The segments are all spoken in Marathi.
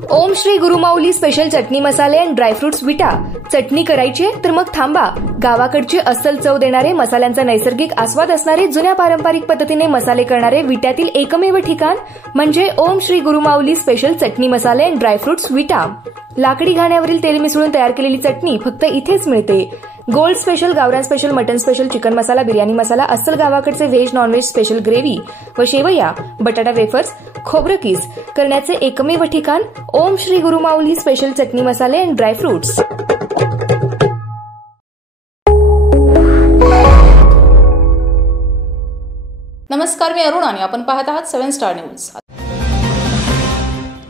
ओम श्री गुरुमाऊली स्पेशल चटणी मसाले अँड ड्रायफ्रुट्स विटा. चटणी करायची तर मग थांबा. गावाकडची अस्सल चव देणारे, मसाल्यांचा नैसर्गिक आस्वाद असणारे, जुन्या पारंपरिक पद्धतीने मसाले करणारे विट्यातील एकमेव ठिकाण म्हणजे ओम श्री गुरुमाऊली स्पेशल चटणी मसाले अँड ड्रायफ्रुट्स विटा. लाकडी घाण्यावरील तेल मिसळून तयार केलेली चटणी फक्त इथेच मिळते. गोल्ड स्पेशल, गावरान स्पेशल, मटन स्पेशल, चिकन मसाला, बिर्याणी मसाला, अस्सल गावाकडचे व्हेज नॉनव्हेज स्पेशल ग्रेव्ही व शेवया, बटाटा वेफर्स, खोबरं किस करण्याचे एकमेव ठिकाण ओम श्री गुरुमाऊली स्पेशल चटणी मसाले अँड ड्रायफ्रुट्स. नमस्कार, मी अरुण आणि आपण पाहत आहात 7 स्टार न्यूज.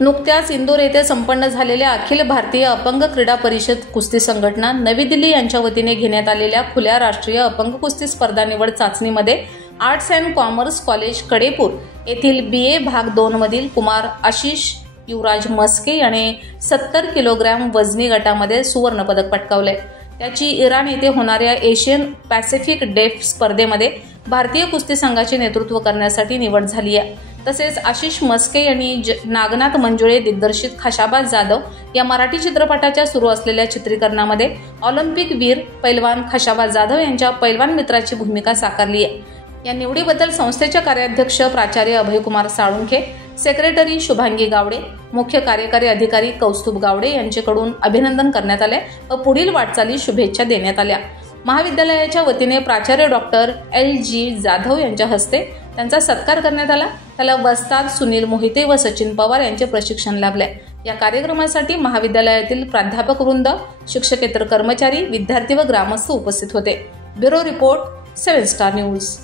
नुकत्याच इंदोर येथे संपन्न झालेल्या अखिल भारतीय अपंग क्रीडा परिषद कुस्ती संघटना नवी दिल्ली यांच्या वतीने घेण्यात आलेल्या खुल्या राष्ट्रीय अपंग कुस्ती स्पर्धा निवड चाचणीमध्ये arts and commerce college Kadepur येथील BA भाग 2 मधील कुमार आशिष युवराज मस्के याने 70 किलोग्रॅम वजनी गटामध्ये सुवर्ण पदक पटकावले. त्याची इराण येथे होणाऱ्या एशियन पॅसिफिक डेफ स्पर्धेमध्ये भारतीय कुस्ती संघाचे नेतृत्व करण्यासाठी निवड झाली आहे. तसेच आशिष मस्के यांनी नागनाथ मंजुळे दिग्दर्शित खाशाबाज जाधव या मराठी चित्रपटाच्या सुरू असलेल्या चित्रीकरणामध्ये ऑलिम्पिक वीर पैलवान खाशाबाज जाधव यांच्या पैलवान मित्राची भूमिका साकारली आहे. या निवडीबद्दल संस्थेचे कार्याध्यक्ष प्राचार्य अभयकुमार साळुंखे, सेक्रेटरी शुभांगी गावडे, मुख्य कार्यकारी अधिकारी कौस्तुभ गावडे यांच्याकडून अभिनंदन करण्यात आले व पुढील वाटचाली शुभेच्छा देण्यात आल्या. महाविद्यालयाच्या वतीने प्राचार्य डॉक्टर LG जाधव यांच्या हस्ते त्यांचा सत्कार करण्यात आला. त्याला वस्ताद सुनील मोहिते व सचिन पवार यांचे प्रशिक्षण लाभले. या कार्यक्रमासाठी महाविद्यालयातील प्राध्यापक वृंद, शिक्षकेतर कर्मचारी, विद्यार्थी व ग्रामस्थ उपस्थित होते. Bureau report 7 star news.